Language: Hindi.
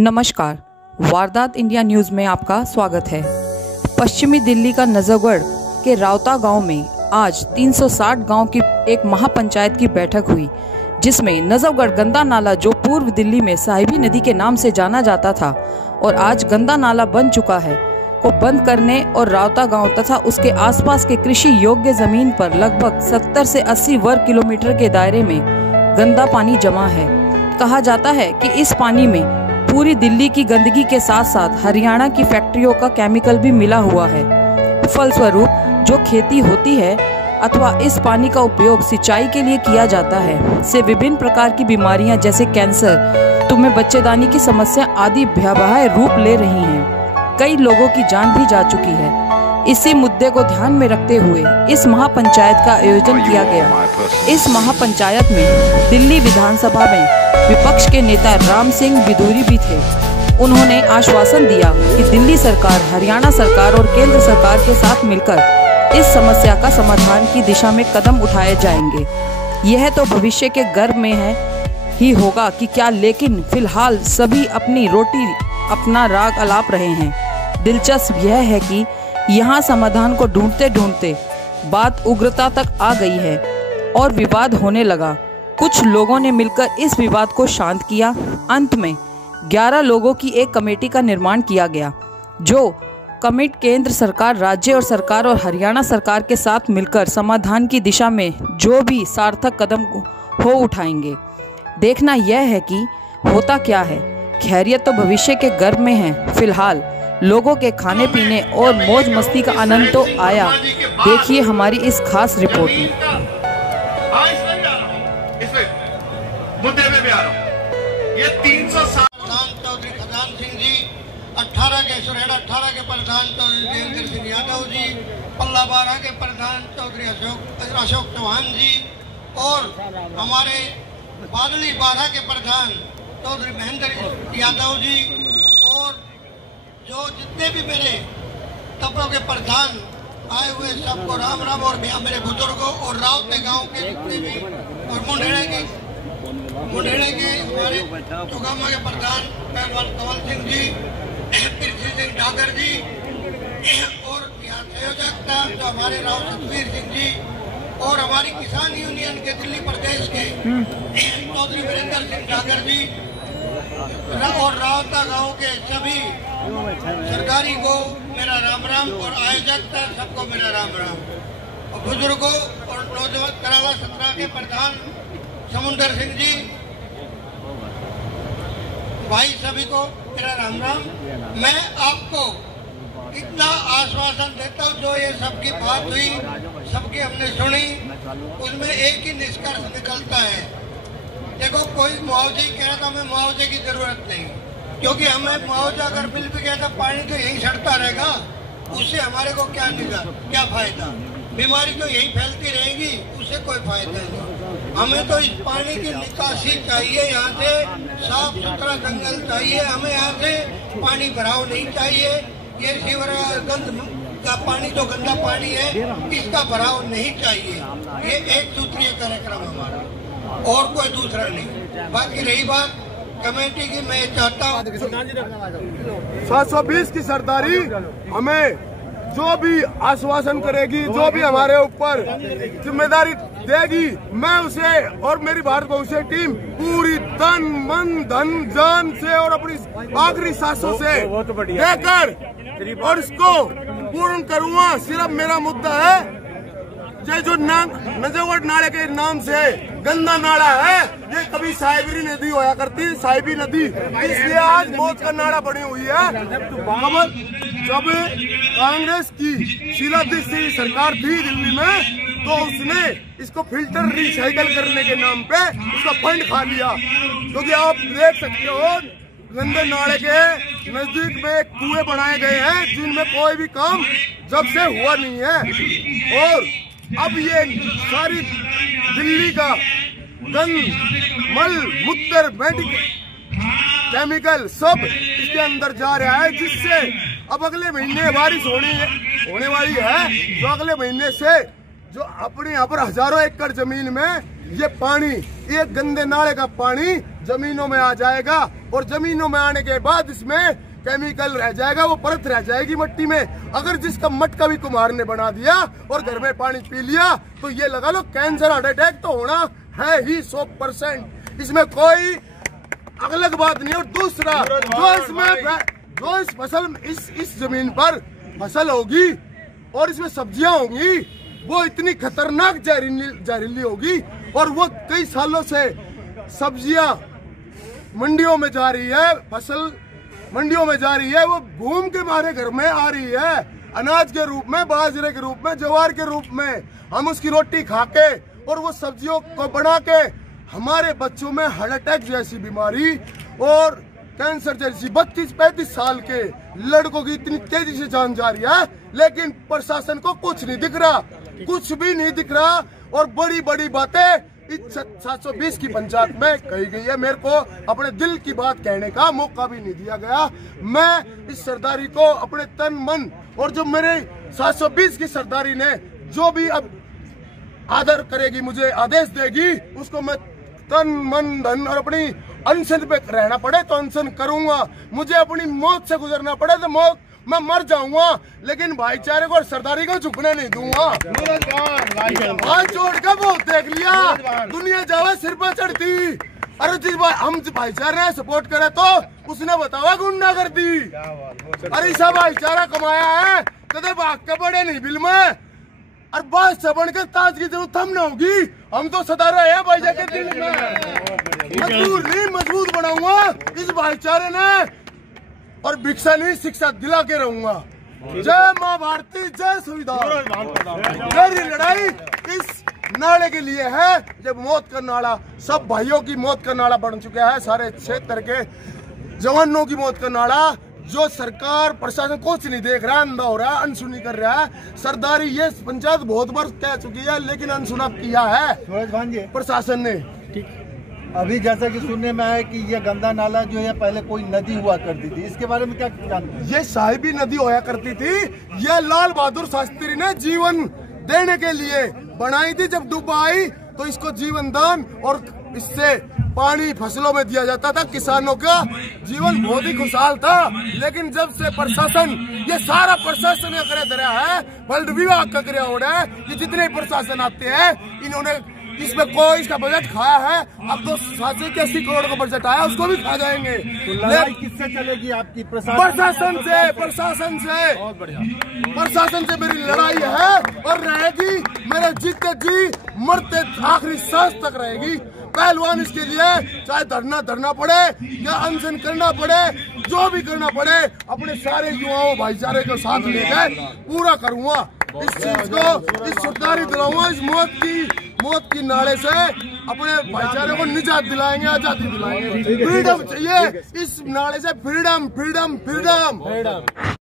नमस्कार, वारदात इंडिया न्यूज़ में आपका स्वागत है। पश्चिमी दिल्ली का नजफगढ़ के रावता गांव में आज 360 गांव की एक महापंचायत की बैठक हुई, जिसमें नजफगढ़ गंदा नाला, जो पूर्व दिल्ली में साहिबी नदी के नाम से जाना जाता था और आज गंदा नाला बन चुका है, को बंद करने और रावता गांव तथा उसके आसपास के कृषि योग्य जमीन पर लगभग 70 से 80 वर्ग किलोमीटर के दायरे में गंदा पानी जमा है। कहा जाता है कि इस पानी में पूरी दिल्ली की गंदगी के साथ साथ हरियाणा की फैक्ट्रियों का केमिकल भी मिला हुआ है। फलस्वरूप जो खेती होती है अथवा इस पानी का उपयोग सिंचाई के लिए किया जाता है, से विभिन्न प्रकार की बीमारियां जैसे कैंसर, तुम्हें बच्चेदानी की समस्या आदि भयावह रूप ले रही हैं। कई लोगों की जान भी जा चुकी है। इसी मुद्दे को ध्यान में रखते हुए इस महापंचायत का आयोजन किया गया। इस महापंचायत में दिल्ली विधानसभा में विपक्ष के नेता राम सिंह बिधूरी भी थे। उन्होंने आश्वासन दिया कि दिल्ली सरकार, हरियाणा सरकार और केंद्र सरकार के साथ मिलकर इस समस्या का समाधान की दिशा में कदम उठाए जाएंगे। यह तो भविष्य के गर्भ में है ही होगा कि क्या, लेकिन फिलहाल सभी अपनी रोटी अपना राग अलाप रहे हैं। दिलचस्प यह है कि यहाँ समाधान को ढूंढते ढूंढते बात उग्रता तक आ गई है और विवाद होने लगा। कुछ लोगों ने मिलकर इस विवाद को शांत किया। अंत में 11 लोगों की एक कमेटी का निर्माण किया गया, जो कमेटी केंद्र सरकार, राज्य और सरकार और हरियाणा सरकार के साथ मिलकर समाधान की दिशा में जो भी सार्थक कदम हो उठाएंगे। देखना यह है कि होता क्या है। खैरियत तो भविष्य के गर्भ में है। फिलहाल लोगों के खाने पीने और मौज मस्ती का आनंद तो आया। देखिए हमारी इस खास रिपोर्ट में। मुद्दे में भी आ रहा हूँ। ये 360 प्रधान चौधरी खजान सिंह जी, 18 के सुरेड़ा 18 के प्रधान चौधरी देवेंद्र सिंह यादव जी, पल्ला 12 के प्रधान चौधरी अशोक चौहान जी और हमारे बादली 12 के प्रधान चौधरी महेंद्र यादव जी और जो जितने भी मेरे तबकों के प्रधान आए हुए सबको राम राम। और मेरे बुजुर्गों और रावते गांव के जितने भी और मुंडेड़े के हमारे चौगामा के प्रधान पहलवान कंवल सिंह जी, पृथ्वी सिंह डागर जी और यहाँ संयोजक था जो हमारे राव सतवीर सिंह जी और हमारी किसान यूनियन के दिल्ली प्रदेश के चौधरी वीरेंद्र सिंह डागर जी और रावता गांव के सभी सरकारी को मेरा राम राम और आयोजक था सबको मेरा राम राम। और बुजुर्गों और नौजवान कराला 17 के प्रधान समुंदर सिंह जी, भाई सभी को मेरा राम राम। मैं आपको इतना आश्वासन देता हूँ, जो ये सबकी बात हुई, सबकी हमने सुनी, उसमें एक ही निष्कर्ष निकलता है। देखो, कोई मुआवजे कह रहा था, हमें मुआवजे की जरूरत नहीं, क्योंकि हमें मुआवजा अगर मिल भी गया था, पानी तो यही सड़ता रहेगा, उससे हमारे को क्या फायदा। बीमारी तो यही फैलती रहेगी, उससे कोई फायदा नहीं। हमें तो इस पानी की निकासी चाहिए, यहाँ से साफ सुथरा जंगल चाहिए, हमें यहाँ से पानी भराव नहीं चाहिए। ये सीवर गंद का पानी, जो गंदा पानी है, इसका भराव नहीं चाहिए। ये एक सूत्रीय कार्यक्रम हमारा और कोई दूसरा नहीं। बाकी रही बात कमेटी की, मैं चाहता हूँ 720 की सरदारी हमें जो भी आश्वासन करेगी, जो भी हमारे ऊपर जिम्मेदारी देगी, मैं उसे और मेरी भारत भविष्य टीम पूरी तन मन धन जान से और अपनी आखिरी सांसों से देकर और इसको पूर्ण करूंगा। सिर्फ मेरा मुद्दा है, जो नजफगढ़ नाले के नाम से गंदा नाला है, ये कभी साहिबी नदी होया करती, साहिबी नदी, इसलिए आज मौत का नाला बनी हुई है। जब कांग्रेस की शीला दीक्षित सरकार थी दिल्ली में, तो उसने इसको फिल्टर रिसाइकल करने के नाम पे उसका फंड खा लिया। क्योंकि आप देख सकते हो, गंदे नाले के नजदीक में कुएं बनाए गए हैं, जिनमें कोई भी काम जब से हुआ नहीं है। और अब ये सारी दिल्ली का गंद, मल, मूत्र, केमिकल सब इसके अंदर जा रहा है, जिससे अब अगले महीने बारिश होने वाली है, जो अगले महीने से जो अपने यहाँ पर हजारों एकड़ जमीन में ये पानी, ये गंदे नाले का पानी जमीनों में आ जाएगा और जमीनों में आने के बाद इसमें केमिकल रह जाएगा, वो परत रह जाएगी मिट्टी में। अगर जिसका मटका भी कुम्हार ने बना दिया और घर में पानी पी लिया तो ये लगा लो कैंसर, हार्ट अटैक तो होना है ही 100%। इसमें कोई अलग बात नहीं। और दूसरा, जो इस फसल इस जमीन पर फसल होगी और इसमें सब्जियां होंगी, वो इतनी खतरनाक जहरीली होगी। और वो कई सालों से सब्जियां मंडियों में जा रही है, फसल मंडियों में जा रही है, वो घूम के हमारे घर में आ रही है, अनाज के रूप में, बाजरे के रूप में, ज्वार के रूप में। हम उसकी रोटी खा के और वो सब्जियों को बना के हमारे बच्चों में हार्ट अटैक जैसी बीमारी और कैंसर जैसी 32-35 साल के लड़कों की इतनी तेजी से जान जा रही है, लेकिन प्रशासन को कुछ नहीं दिख रहा, कुछ भी नहीं दिख रहा। और बड़ी बड़ी बातें इस 720 की पंचायत में कही गई है। मेरे को अपने दिल की बात कहने का मौका भी नहीं दिया गया। मैं इस सरदारी को अपने तन मन, और जो मेरे 720 की सरदारी ने जो भी अब आदर करेगी, मुझे आदेश देगी, उसको मैं तन मन धन और अपनी अनशन पे रहना पड़े तो अनशन करूंगा। मुझे अपनी मौत से गुजरना पड़े तो मौत मैं मर जाऊंगा, लेकिन भाईचारे को और सरदारी को झुकने नहीं दूंगा। हाथ जोड़ के बहुत देख लिया, दुनिया जावे सिर पर चढ़ती। अरे जिस बार हम भाईचारे ने सपोर्ट करे तो उसने बतावा गुंडा कर दी। अरे सब भाईचारा कमाया है, कदे भाग के बड़े नहीं बिल में। और बादशाह बन के ताज की जरूरत हम ना होगी, हम तो सदा रहे हैं भाईचारे के दिल में। मजबूर नहीं, मजबूत बनाऊंगा इस भाईचारे ने, और भिक्षा नहीं शिक्षा दिला के रहूंगा। जय माँ भारती, जय संविधान। मेरी लड़ाई इस नाले के लिए है, जब मौत का नाला, सब भाइयों की मौत का नाला बन चुका है, सारे क्षेत्र के जवानों की मौत का नाला, जो सरकार प्रशासन कुछ नहीं देख रहा, अंधा हो रहा है, अनसुनी कर रहा है। सरदारी ये पंचायत बहुत बार कह चुकी है, लेकिन अनसुना किया है प्रशासन ने। अभी जैसा कि सुनने में आया कि ये गंदा नाला जो है पहले कोई नदी हुआ करती थी, इसके बारे में क्या जानते हैं? ये साहिबी नदी होया करती थी, ये लाल बहादुर शास्त्री ने जीवन देने के लिए बनाई थी। जब डूबा आई तो इसको जीवन दान और इससे पानी फसलों में दिया जाता था, किसानों का जीवन बहुत ही खुशहाल था। लेकिन जब से प्रशासन, ये सारा प्रशासन करे धरा है, वर्ल्ड विभाग का करे हो रहा है, ये जितने प्रशासन आते हैं इन्होंने इसमें कोई इसका बजट खाया है। अब तो 80 करोड़ का बजट आया, उसको भी खा जाएंगे। तो लड़ाई किससे चलेगी आपकी? प्रशासन से, प्रशासन से, प्रशासन से मेरी लड़ाई है और रहेगी, मेरे जीते जी मरते आखिरी सांस तक रहेगी। पहलवान इसके लिए चाहे धरना पड़े या अनशन करना पड़े, जो भी करना पड़े, अपने सारे युवाओं भाईचारे को साथ लेकर पूरा करूंगा। इस चीज को, इस सरदारी दिलाऊंगा, इस मौत की नाले से अपने भाईचारे को निजात दिलाएंगे, आजादी दिलाएंगे। फ्रीडम चाहिए इस नाले से, फ्रीडम फ्रीडम फ्रीडम।